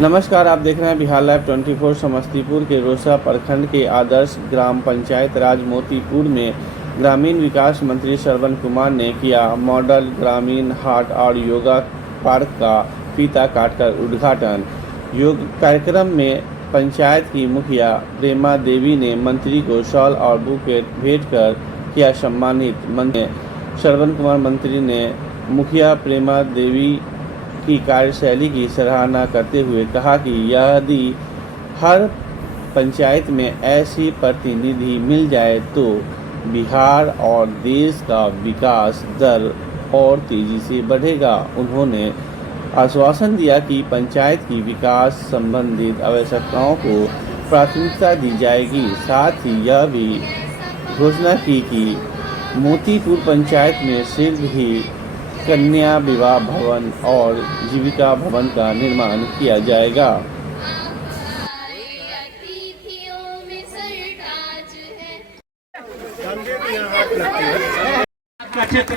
नमस्कार, आप देख रहे हैं बिहार लाइव 24। समस्तीपुर के रोसड़ा प्रखंड के आदर्श ग्राम पंचायत राज मोतीपुर में ग्रामीण विकास मंत्री श्रवण कुमार ने किया मॉडल ग्रामीण हाट और योगा पार्क का फीता काटकर उद्घाटन। योग कार्यक्रम में पंचायत की मुखिया प्रेमा देवी ने मंत्री को शॉल और बुकेट भेंट कर किया सम्मानित। मंत्री श्रवण कुमार मंत्री ने मुखिया प्रेमा देवी की कार्यशैली की सराहना करते हुए कहा कि यदि हर पंचायत में ऐसी प्रतिनिधि मिल जाए तो बिहार और देश का विकास दर और तेजी से बढ़ेगा। उन्होंने आश्वासन दिया कि पंचायत की विकास संबंधित आवश्यकताओं को प्राथमिकता दी जाएगी। साथ ही यह भी घोषणा की कि मोतीपुर पंचायत में शीघ्र ही कन्या विवाह भवन और जीविका भवन का निर्माण किया जाएगा। क्षेत्र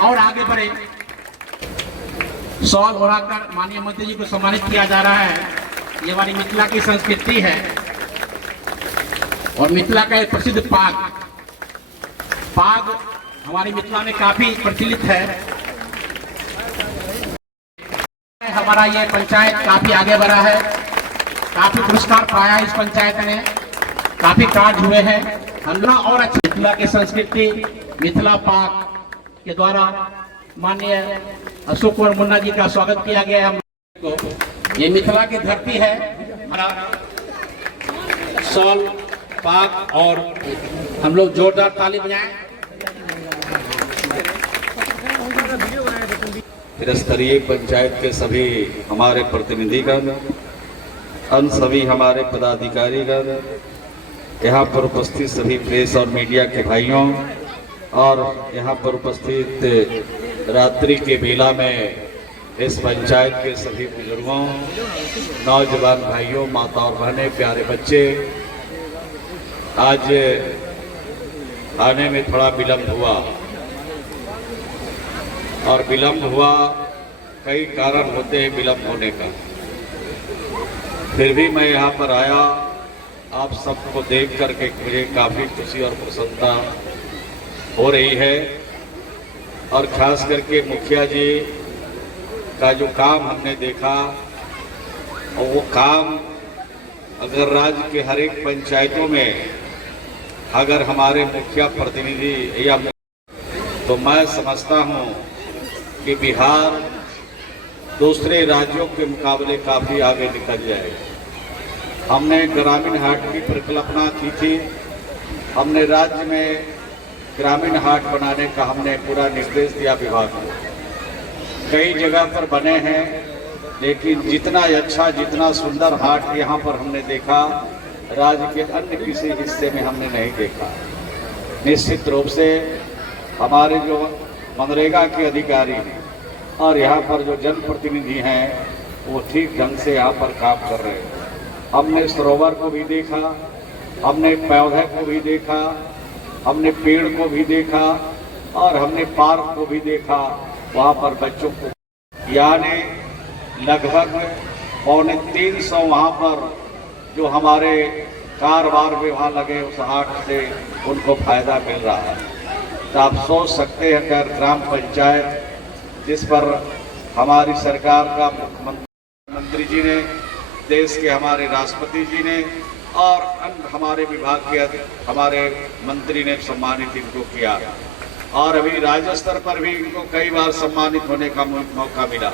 और आगे बढ़े, शॉल ओढ़ाकर माननीय मंत्री जी को सम्मानित किया जा रहा है। ये हमारी मिथिला की संस्कृति है और मिथिला का एक प्रसिद्ध पाग हमारी मिथिला में काफी प्रचलित है। हमारा ये पंचायत काफी आगे बढ़ा है, काफी पुरस्कार पाया इस पंचायत ने, काफी कार्य हुए हैं। हम लोग और अच्छी मिथिला की संस्कृति मिथिला पाक के द्वारा माननीय अशोक कुमार मुन्ना जी का स्वागत किया गया है। हम ये मिथिला की धरती है। हमारा शॉल पाक और हम लोग जोरदार ताली बजाएं। त्रिस्तरीय पंचायत के सभी हमारे प्रतिनिधिगण, सभी हमारे पदाधिकारीगण, यहाँ पर उपस्थित सभी प्रेस और मीडिया के भाइयों और यहाँ पर उपस्थित रात्रि के बेला में इस पंचायत के सभी बुजुर्गों, नौजवान भाइयों, माता और बहनें, प्यारे बच्चे, आज आने में थोड़ा विलम्ब हुआ और विलम्ब हुआ, कई कारण होते हैं विलम्ब होने का। फिर भी मैं यहाँ पर आया, आप सबको देख करके मुझे काफ़ी खुशी और प्रसन्नता हो रही है। और खास करके मुखिया जी का जो काम हमने देखा, और वो काम अगर राज्य के हर एक पंचायतों में अगर हमारे मुखिया प्रतिनिधि या तो मैं समझता हूँ कि बिहार दूसरे राज्यों के मुकाबले काफ़ी आगे निकल जाएगा। हमने ग्रामीण हाट की परिकल्पना की थी, हमने राज्य में ग्रामीण हाट बनाने का हमने पूरा निर्देश दिया विभाग को। कई जगह पर बने हैं, लेकिन जितना अच्छा, जितना सुंदर हाट यहाँ पर हमने देखा, राज्य के अन्य किसी हिस्से में हमने नहीं देखा। निश्चित रूप से हमारे जो मनरेगा के अधिकारी हैं और यहाँ पर जो जनप्रतिनिधि हैं, वो ठीक ढंग से यहाँ पर काम कर रहे हैं। हमने सरोवर को भी देखा, हमने पौधे को भी देखा, हमने पेड़ को भी देखा और हमने पार्क को भी देखा। वहाँ पर बच्चों को यानी लगभग 350 वहाँ पर जो हमारे कारोबार में वहाँ लगे उस हाट से उनको फायदा मिल रहा है। तो आप सोच सकते हैं कि ग्राम पंचायत जिस पर हमारी सरकार का मुख्यमंत्री जी ने, देश के हमारे राष्ट्रपति जी ने और अन्य हमारे विभाग के हमारे मंत्री ने सम्मानित इनको किया। और अभी राज्य स्तर पर भी इनको कई बार सम्मानित होने का मौका मिला।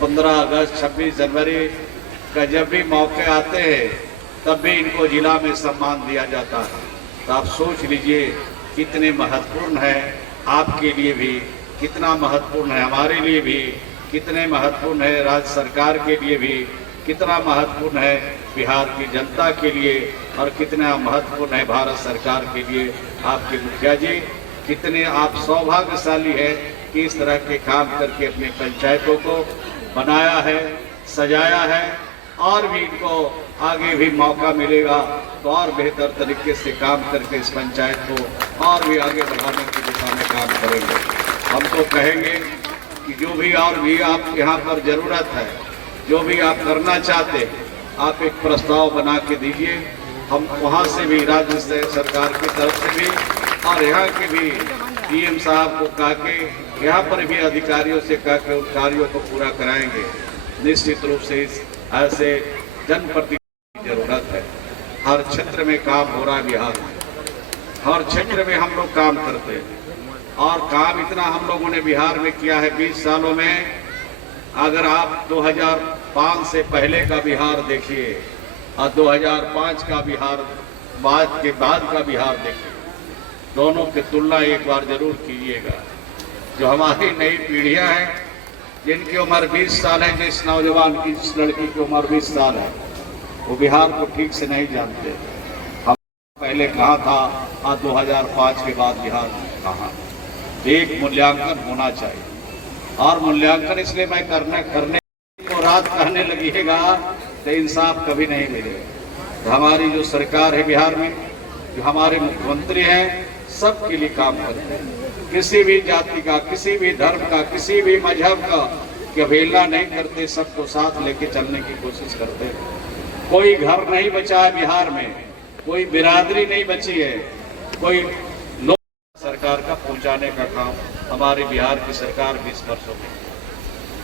15 अगस्त 26 जनवरी का जब भी मौके आते हैं तब भी इनको जिला में सम्मान दिया जाता है। तो आप सोच लीजिए कितने महत्वपूर्ण है, आपके लिए भी कितना महत्वपूर्ण है, हमारे लिए भी कितने महत्वपूर्ण है, राज्य सरकार के लिए भी कितना महत्वपूर्ण है, बिहार की जनता के लिए और कितना महत्वपूर्ण है भारत सरकार के लिए। आपके मुखिया जी कितने आप सौभाग्यशाली है कि इस तरह के काम करके अपने पंचायतों को बनाया है, सजाया है और भी इनको आगे भी मौका मिलेगा तो और बेहतर तरीके से काम करके इस पंचायत को और भी आगे बढ़ाने की दिशा में काम करेंगे। हम तो कहेंगे कि जो भी और भी आप यहाँ पर ज़रूरत है जो भी आप करना चाहते हैं आप एक प्रस्ताव बना के दीजिए। हम वहाँ से भी राज्य से सरकार की तरफ से भी और यहाँ के भी पीएम साहब को कहा के यहाँ पर भी अधिकारियों से कहा के उन कार्यों को पूरा कराएंगे। निश्चित रूप से इस ऐसे जनप्रतिनिधि की जरूरत है। हर क्षेत्र में काम हो रहा है बिहार में, हर क्षेत्र में हम लोग काम करते हैं और काम इतना हम लोगों ने बिहार में किया है 20 सालों में। अगर आप 2005 से पहले का बिहार देखिए और 2005 का बिहार बाद का बिहार देखिए, दोनों की तुलना एक बार जरूर कीजिएगा। जो हमारी नई पीढ़ियां हैं जिनकी उम्र 20 साल है, जिस नौजवान की जिस लड़की की उम्र 20 साल है, वो बिहार को ठीक से नहीं जानते। हम पहले कहाँ था और 2005 के बाद बिहार कहाँ। एक मूल्यांकन होना चाहिए और मूल्यांकन इसलिए मैं करने को रात कहने लगेगा तो इंसाफ कभी नहीं मिलेगा। तो हमारी जो सरकार है बिहार में, जो हमारे मुख्यमंत्री हैं, सबके लिए काम करते हैं। किसी भी जाति का, किसी भी धर्म का, किसी भी मजहब का की अवहेलना नहीं करते, सबको साथ लेके चलने की कोशिश करते हैं। कोई घर नहीं बचा है बिहार में, कोई बिरादरी नहीं बची है, कोई लोग सरकार का पहुंचाने का काम हमारे बिहार की सरकार 20 वर्षों में।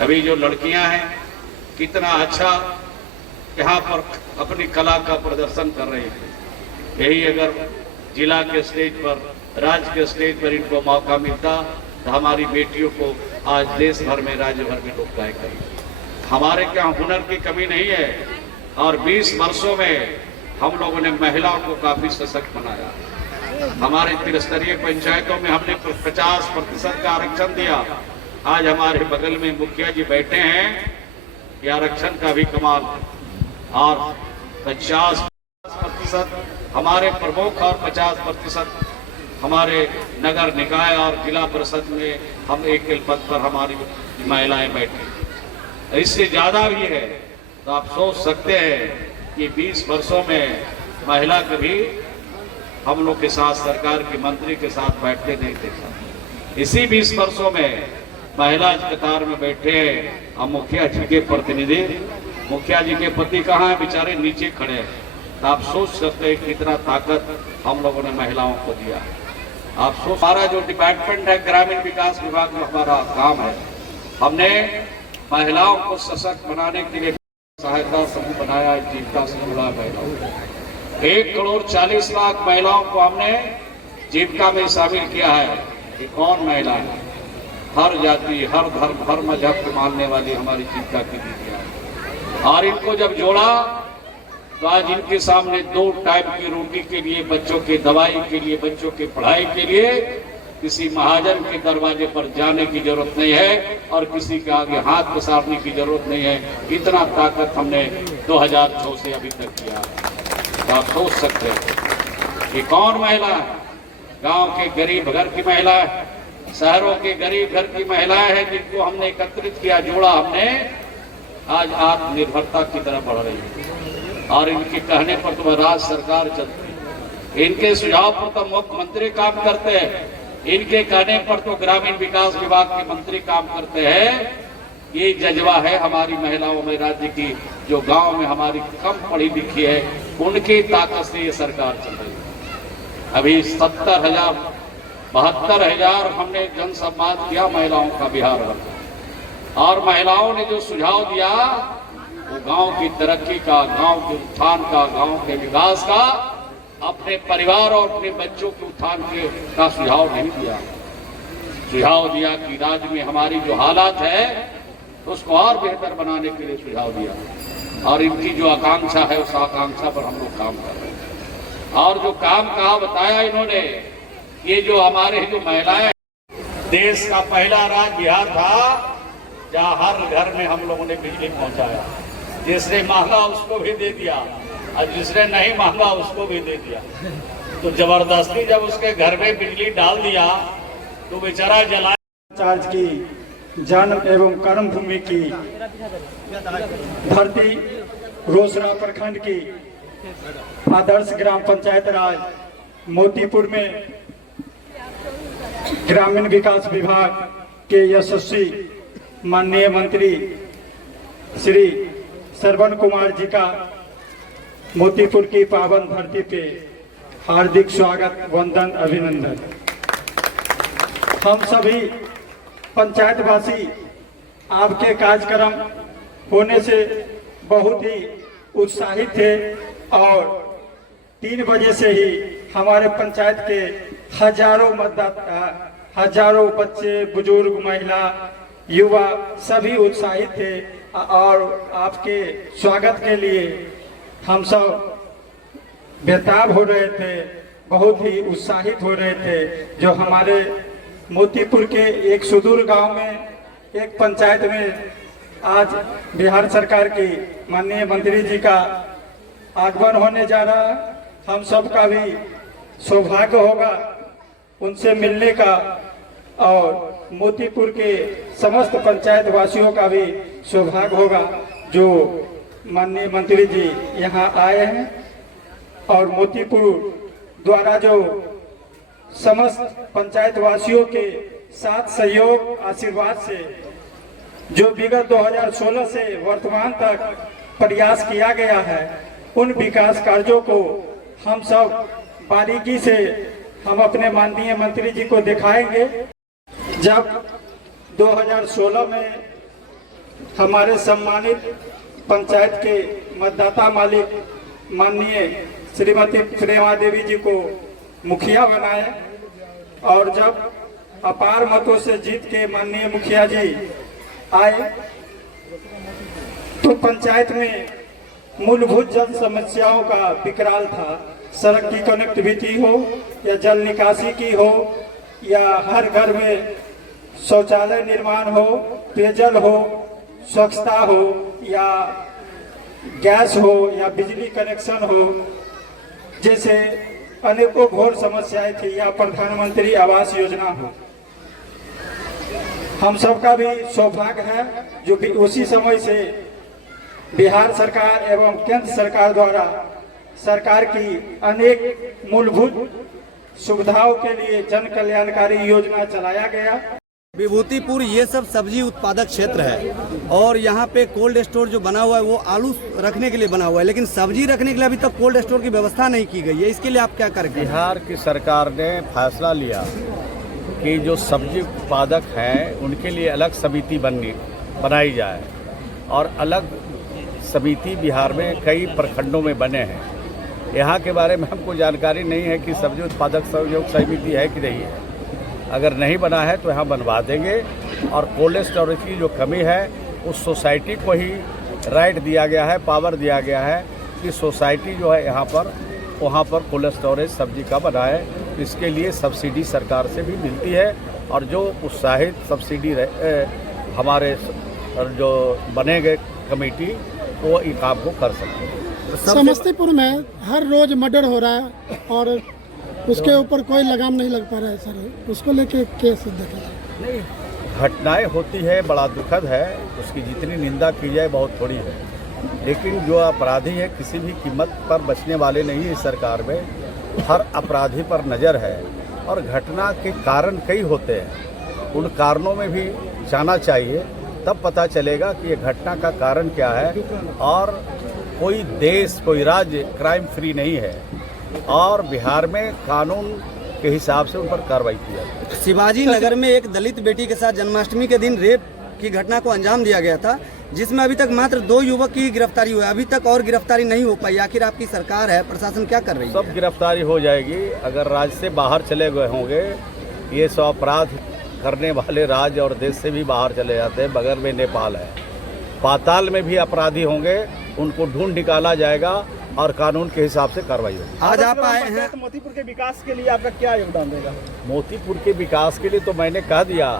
अभी जो लड़कियां हैं कितना अच्छा यहाँ पर अपनी कला का प्रदर्शन कर रही है। यही अगर जिला के स्टेज पर, राज्य के स्टेज पर इनको मौका मिलता तो हमारी बेटियों को आज देश भर में, राज्य भर में लोग गाय करेंगे। हमारे क्या हुनर की कमी नहीं है और 20 वर्षों में हम लोगों ने महिलाओं को काफी सशक्त बनाया। हमारे त्रिस्तरीय पंचायतों में हमने 50% का आरक्षण दिया। आज हमारे बगल में मुखिया जी बैठे हैं, ये आरक्षण का भी कमाल। और 50% हमारे प्रमुख और 50% हमारे नगर निकाय और जिला परिषद में हम एक पद पर हमारी महिलाएं बैठी। इससे ज्यादा भी है तो आप सोच सकते हैं कि 20 वर्षों में महिला कभी हम लोग के साथ, सरकार के मंत्री के साथ बैठते नहीं देखा। इसी 20 वर्षों में महिला कतार में बैठे हैं। अब मुखिया जी के प्रतिनिधि, मुखिया जी के पति कहाँ है, बेचारे नीचे खड़े हैं। तो आप सोच सकते हैं कितना ताकत हम लोगों ने महिलाओं को दिया। आप सोच, हमारा जो डिपार्टमेंट है ग्रामीण विकास विभाग में हमारा काम है, हमने महिलाओं को सशक्त बनाने के लिए सहायता समूह बनाया, जीविका से जुड़ा महिलाओं 1,40,00,000 महिलाओं को हमने जीविका में शामिल किया है। ये कौन महिला है? हर जाति, हर धर्म, हर मजहब को मानने वाली हमारी जीविका की दीदियां हैं। और इनको जब जोड़ा तो आज इनके सामने 2 टाइम की रोटी के लिए, बच्चों की दवाई के लिए, बच्चों की पढ़ाई के लिए किसी महाजन के दरवाजे पर जाने की जरूरत नहीं है और किसी के आगे हाथ पसारने की जरूरत नहीं है। इतना ताकत हमने 2006 से अभी तक किया। तो आप सोच सकते हैं कि कौन महिला है? गांव के गरीब घर की महिला है, शहरों के गरीब घर की महिलाएं हैं जिनको हमने एकत्रित किया, जोड़ा हमने। आज आत्मनिर्भरता की तरफ बढ़ रही है और इनके कहने पर तो राज्य सरकार चलती है, इनके सुझाव पर तो मुख्यमंत्री काम करते हैं, इनके कहने पर तो ग्रामीण विकास विभाग के मंत्री काम करते हैं। ये जज्बा है हमारी महिलाओं में, राज्य की जो गांव में हमारी कम पढ़ी लिखी है, उनकी ताकत से ये सरकार चल रही है। अभी 70,000 72,000 हमने जन सम्मान किया महिलाओं का बिहार भर, और महिलाओं ने जो सुझाव दिया वो गांव की तरक्की का, गांव के उत्थान का, गांव के विकास का, अपने परिवार और अपने बच्चों के उत्थान का सुझाव नहीं दिया। सुझाव दिया कि राज्य में हमारी जो हालात है उसको और बेहतर बनाने के लिए सुझाव दिया। और इनकी जो आकांक्षा है उस आकांक्षा पर हम लोग काम कर रहे हैं। और जो काम कहा बताया इन्होंने, ये जो हमारे जो महिलाएं, देश का पहला राज्य बिहार था जहाँ हर घर में हम लोगों ने बिजली पहुंचाया। जिसने मांगा उसको भी दे दिया और जिसने नहीं मांगा उसको भी दे दिया। तो जबरदस्ती जब उसके घर में बिजली डाल दिया तो बेचारा जला। चार्ज की जन्म एवं कर्म भूमि की धरती रोसड़ा प्रखंड की आदर्श ग्राम पंचायत राज मोतीपुर में ग्रामीण विकास विभाग के यशस्वी माननीय मंत्री श्री श्रवण कुमार जी का मोतीपुर की पावन धरती पे हार्दिक स्वागत, वंदन, अभिनंदन। हम सभी पंचायतवासी आपके कार्यक्रम होने से बहुत ही उत्साहित थे और 3 बजे से ही हमारे पंचायत के हजारों मतदाता, हजारों बच्चे, बुजुर्ग, महिला, युवा सभी उत्साहित थे और आपके स्वागत के लिए हम सब बेताब हो रहे थे, बहुत ही उत्साहित हो रहे थे। जो हमारे मोतीपुर के एक सुदूर गांव में एक पंचायत में आज बिहार सरकार की माननीय मंत्री जी का आगमन होने जा रहा है। हम सब का भी सौभाग्य होगा उनसे मिलने का और मोतीपुर के समस्त पंचायत वासियों का भी सौभाग्य होगा जो माननीय मंत्री जी यहाँ आए हैं और मोतीपुर द्वारा जो समस्त पंचायत वासियों के साथ सहयोग, आशीर्वाद से जो विगत 2016 से वर्तमान तक प्रयास किया गया है, उन विकास कार्यों को हम सब बारीकी से हम अपने माननीय मंत्री जी को दिखाएंगे। जब 2016 में हमारे सम्मानित पंचायत के मतदाता मालिक माननीय श्रीमती प्रेमा देवी जी को मुखिया बनाए और जब अपार मतों से जीत के माननीय मुखिया जी आए तो पंचायत में मूलभूत जन समस्याओं का विकराल था। सड़क की कनेक्टिविटी हो या जल निकासी की हो या हर घर में शौचालय निर्माण हो, पेयजल हो, स्वच्छता हो या गैस हो या बिजली कनेक्शन हो, जैसे अनेकों घोर समस्याएं थी, या प्रधानमंत्री आवास योजना हो। हम सबका भी सौभाग्य है जो कि उसी समय से बिहार सरकार एवं केंद्र सरकार द्वारा सरकार की अनेक मूलभूत सुविधाओं के लिए जन कल्याणकारी योजना चलाया गया। विभूतिपुर ये सब सब्जी उत्पादक क्षेत्र है और यहाँ पे कोल्ड स्टोर जो बना हुआ है वो आलू रखने के लिए बना हुआ है, लेकिन सब्जी रखने के लिए अभी तक कोल्ड स्टोर की व्यवस्था नहीं की गई है। इसके लिए आप क्या करेंगे? बिहार की सरकार ने फैसला लिया कि जो सब्जी उत्पादक हैं उनके लिए अलग समिति बनाई जाए और अलग समिति बिहार में कई प्रखंडों में बने हैं। यहाँ के बारे में हमको जानकारी नहीं है कि सब्जी उत्पादक सहयोग समिति है कि नहीं है। अगर नहीं बना है तो यहाँ बनवा देंगे और कोल्ड स्टोरेज की जो कमी है उस सोसाइटी को ही राइट दिया गया है, पावर दिया गया है कि सोसाइटी जो है यहाँ पर वहाँ पर कोल्ड स्टोरेज सब्जी का बनाए। इसके लिए सब्सिडी सरकार से भी मिलती है और जो उत्साहित सब्सिडी हमारे जो बनेंगे कमेटी वो ये काम को कर सकते हैं। समस्तीपुर में हर रोज मर्डर हो रहा है और उसके ऊपर कोई लगाम नहीं लग पा रहा है सर, उसको लेके केस देखा नहीं, घटनाएं होती है, बड़ा दुखद है, उसकी जितनी निंदा की जाए बहुत थोड़ी है, लेकिन जो अपराधी है किसी भी कीमत पर बचने वाले नहीं है। इस सरकार में हर अपराधी पर नज़र है और घटना के कारण कई होते हैं, उन कारणों में भी जाना चाहिए, तब पता चलेगा कि ये घटना का कारण क्या है। और कोई देश, कोई राज्य क्राइम फ्री नहीं है और बिहार में कानून के हिसाब से उन पर कार्रवाई की जाती है। शिवाजी नगर में एक दलित बेटी के साथ जन्माष्टमी के दिन रेप की घटना को अंजाम दिया गया था, जिसमें अभी तक मात्र 2 युवक की गिरफ्तारी हुई है। अभी तक और गिरफ्तारी नहीं हो पाई। आखिर आपकी सरकार है, प्रशासन क्या कर रही है? सब गिरफ्तारी हो जाएगी। अगर राज्य से बाहर चले गए होंगे, ये सब अपराध करने वाले राज्य और देश से भी बाहर चले जाते हैं। बगल में नेपाल है, पाताल में भी अपराधी होंगे, उनको ढूंढ निकाला जाएगा और कानून के हिसाब से कार्रवाई होगी। आज आप आए हैं मोतीपुर के विकास के लिए आपका क्या योगदान देगा? मोतीपुर के विकास के लिए तो मैंने कह दिया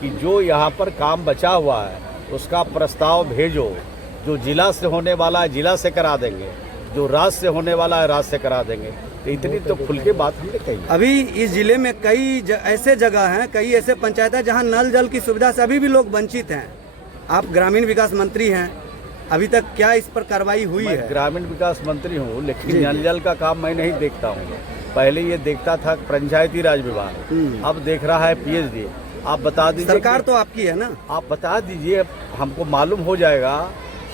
कि जो यहाँ पर काम बचा हुआ है उसका प्रस्ताव भेजो। जो जिला से होने वाला है जिला से करा देंगे, जो राज्य से होने वाला है राज्य से करा देंगे। तो इतनी तो खुल के बात हमने कही। अभी इस जिले में कई ऐसे जगह हैं, कई ऐसे पंचायत है जहाँ नल जल की सुविधा से अभी भी लोग वंचित हैं। आप ग्रामीण विकास मंत्री हैं, अभी तक क्या इस पर कार्रवाई हुई है? ग्रामीण विकास मंत्री हूँ, लेकिन नल जल का काम मैं नहीं देखता हूँ। पहले ये देखता था पंचायती राज विभाग, अब देख रहा है पीएचडी। आप बता दीजिए, सरकार तो आपकी है ना, आप बता दीजिए, हमको मालूम हो जाएगा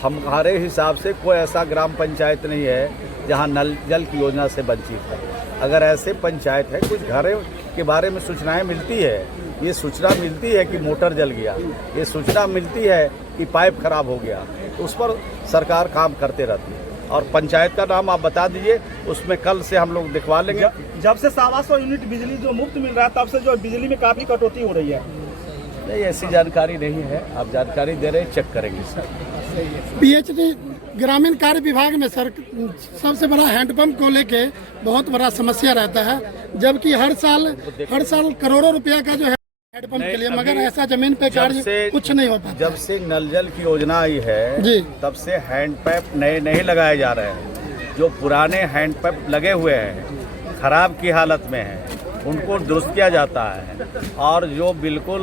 हमारे हिसाब से कोई ऐसा ग्राम पंचायत नहीं है जहां नल जल की योजना से वंचित है। अगर ऐसे पंचायत है, कुछ घरों के बारे में सूचनाएं मिलती है, ये सूचना मिलती है कि मोटर जल गया, ये सूचना मिलती है कि पाइप खराब हो गया, तो उस पर सरकार काम करते रहती है। और पंचायत का नाम आप बता दीजिए, उसमें कल से हम लोग दिखवा लेंगे। जब से 125 यूनिट बिजली जो मुफ्त मिल रहा है तब से जो बिजली में काफ़ी कटौती हो रही है। नहीं, ऐसी जानकारी नहीं है, आप जानकारी दे रहे हैं, चेक करेंगे सर। पीएचडी ग्रामीण कार्य विभाग में सर सबसे बड़ा हैंडपंप को लेके बहुत बड़ा समस्या रहता है, जबकि हर साल करोड़ों रुपया का जो है हैंडपंप के लिए, मगर ऐसा जमीन पे कार्य कुछ नहीं होता। जब से नल जल की योजना आई है जी, तब से हैंडपंप नए नहीं लगाए जा रहे हैं। जो पुराने हैंडपंप लगे हुए हैं, खराब की हालत में हैं, उनको दुरुस्त किया जाता है। और जो बिल्कुल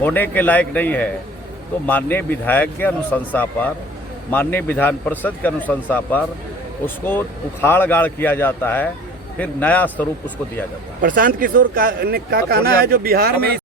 होने के लायक नहीं है, तो माननीय विधायक के अनुशंसा पर, माननीय विधान परिषद के अनुशंसा पर उसको उखाड़ गाड़ किया जाता है, फिर नया स्वरूप उसको दिया जाता है। प्रशांत किशोर का कहना है जो बिहार में